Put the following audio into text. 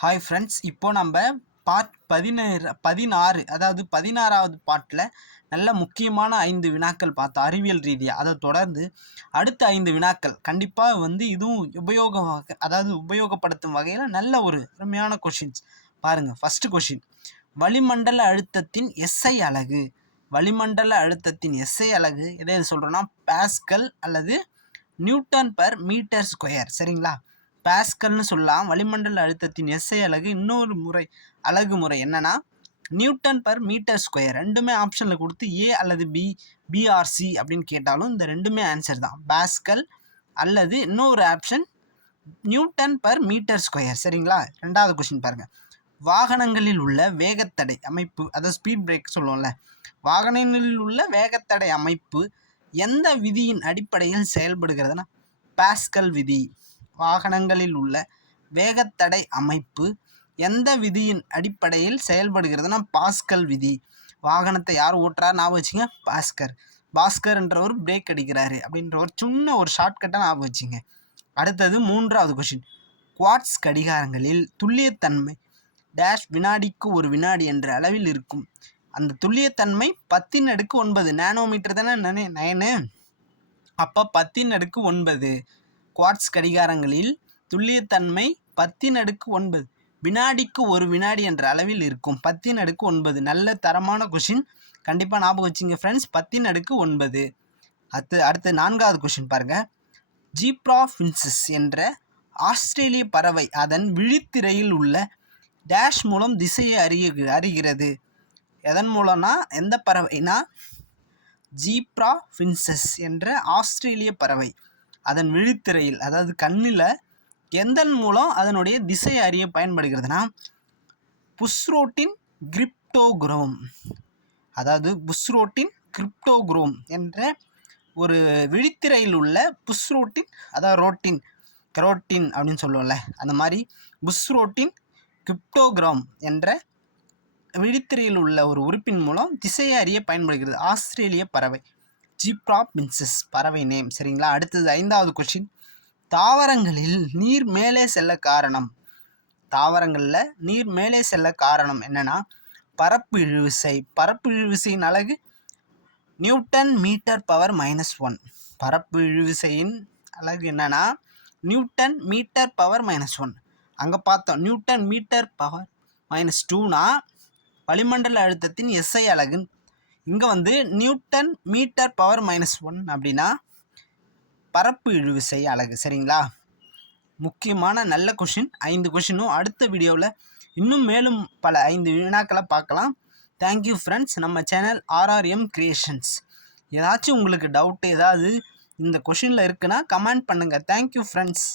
Hi friends, இப்போ நம்ம part 16 அதாவது 16வது பார்ட்டில் நல்ல முக்கியமான 5 வினாக்கள் பார்த்தோம் அறிவியல் ரீதியாக. அதை தொடர்ந்து அடுத்த 5 வினாக்கள் கண்டிப்பாக இதுவும் உபயோகப்படுத்தும் வகையில் நல்ல ஒரு அருமையான கொஷின்ஸ் பாருங்கள். ஃபஸ்ட்டு கொஷின், வளிமண்டல அழுத்தத்தின் எஸ்ஐ அலகு. வளிமண்டல அழுத்தத்தின் எஸ்ஐ அலகு எதை சொல்கிறோன்னா பாஸ்கல் அல்லது நியூட்டன் பர் மீட்டர் ஸ்கொயர். சரிங்களா, பாஸ்கல்னு சொல்லலாம். வளிமண்டல அழுத்தத்தின் எஸ்ஐ அலகு இன்னொரு அலகு முறை என்னன்னா நியூட்டன் பர் மீட்டர் ஸ்கொயர். ரெண்டுமே ஆப்ஷனில் கொடுத்து ஏ அல்லது பிஆர்சி அப்படின்னு கேட்டாலும் இந்த ரெண்டுமே ஆன்சர் தான், பாஸ்கல் அல்லது இன்னொரு option newton per metre square. சரிங்களா, ரெண்டாவது கொஸ்டின் பாருங்கள், வாகனங்களில் உள்ள வேகத்தடை அமைப்பு, அதாவது ஸ்பீட் பிரேக் சொல்லுவோம்ல, வாகனங்களில் உள்ள வேகத்தடை அமைப்பு எந்த விதியின் அடிப்படையில் செயல்படுகிறதுனா பாஸ்கல் விதி. வாகனங்களில் உள்ள வேகத்தடை அமைப்பு எந்த விதியின் அடிப்படையில் செயல்படுகிறதுனா பாஸ்கல் விதி. வாகனத்தை யார் ஓட்டுறாரு ஞாபகம் வச்சுங்க, பாஸ்கர்ன்றவர் பிரேக் அடிக்கிறாரு அப்படின்ற ஒரு சின்ன ஒரு ஷார்ட்கட்டாக ஞாபகம் வச்சுங்க. அடுத்தது மூன்றாவது கொஷின், குவார்ட்ஸ் கடிகாரங்களில் துல்லியத்தன்மை டேஷ் வினாடிக்கு ஒரு வினாடி என்ற அளவில் இருக்கும். அந்த துல்லியத்தன்மை 10⁹ நானோமீட்டர் தானே நயனு, அப்போ 10⁹ குவார்ட்ஸ் கடிகாரங்களில் துல்லியத்தன்மை 10⁹ வினாடிக்கு ஒரு வினாடி என்ற அளவில் இருக்கும். 10⁹. நல்ல தரமான கொஷின், கண்டிப்பாக ஞாபகம் வச்சுங்க ஃப்ரெண்ட்ஸ், 10⁹. அடுத்து நான்காவது கொஷின் பாருங்கள், ஜீப்ரா ஃபின்சஸ் என்ற ஆஸ்திரேலிய பறவை அதன் விழித்திரையில் உள்ள டேஷ் மூலம் திசையை அறிகிறது. எதன் மூலம்னா எந்த பறவைனா ஜீப்ரா ஃபின்சஸ் என்ற ஆஸ்திரேலிய பறவை அதன் விழித்திரையில், அதாவது கண்ணில் எந்தன் மூலம் அதனுடைய திசை அறிய பயன்படுகிறதுனா புஷ்ரோட்டின் கிரிப்டோகுரோம். அதாவது புஷ்ரோட்டின் கிரிப்டோகுரோம் என்ற ஒரு விழித்திரையில் உள்ள புஷ்ரோட்டின், அதாவது ரோட்டின் அப்படின்னு சொல்லுவோம்ல, அந்த மாதிரி புஷ்ரோட்டின் கிரிப்டோகிராம் என்ற விழித்திரையில் உள்ள ஒரு உறுப்பின் மூலம் திசையை அறிய பயன்படுகிறது. ஆஸ்திரேலிய பறவை ஜீப்ரா ஃபின்சஸ் பறவை நேம். சரிங்களா, அடுத்தது ஐந்தாவது கொஸ்டின், தாவரங்களில் நீர் மேலே செல்ல காரணம். தாவரங்களில் நீர் மேலே செல்ல காரணம் என்னன்னா பரப்பு இழுவிசை. பரப்பு இழுவிசையின் அலகு நியூட்டன் மீட்டர் பவர் -1. பரப்பு இழுவிசையின் அலகு என்னன்னா நியூட்டன் மீட்டர் பவர் -1. அங்கே பார்த்தோம் நியூட்டன் மீட்டர் பவர் -2னா வளிமண்டல அழுத்தத்தின் எஸ்ஐ அலகு. இங்கே நியூட்டன் மீட்டர் பவர் -1 அப்படின்னா பரப்பு இழுவிசை அலகு. சரிங்களா, முக்கியமான நல்ல கொஷின். 5 கொஷினும் அடுத்த வீடியோவில் இன்னும் மேலும் பல 5 வினாக்களை பார்க்கலாம். Thank you friends. நம்ம சேனல் RRM கிரியேஷன்ஸ். ஏதாச்சும் உங்களுக்கு டவுட்டு ஏதாவது இந்த கொஷினில் இருக்குன்னா கமெண்ட் பண்ணுங்கள். Thank you friends.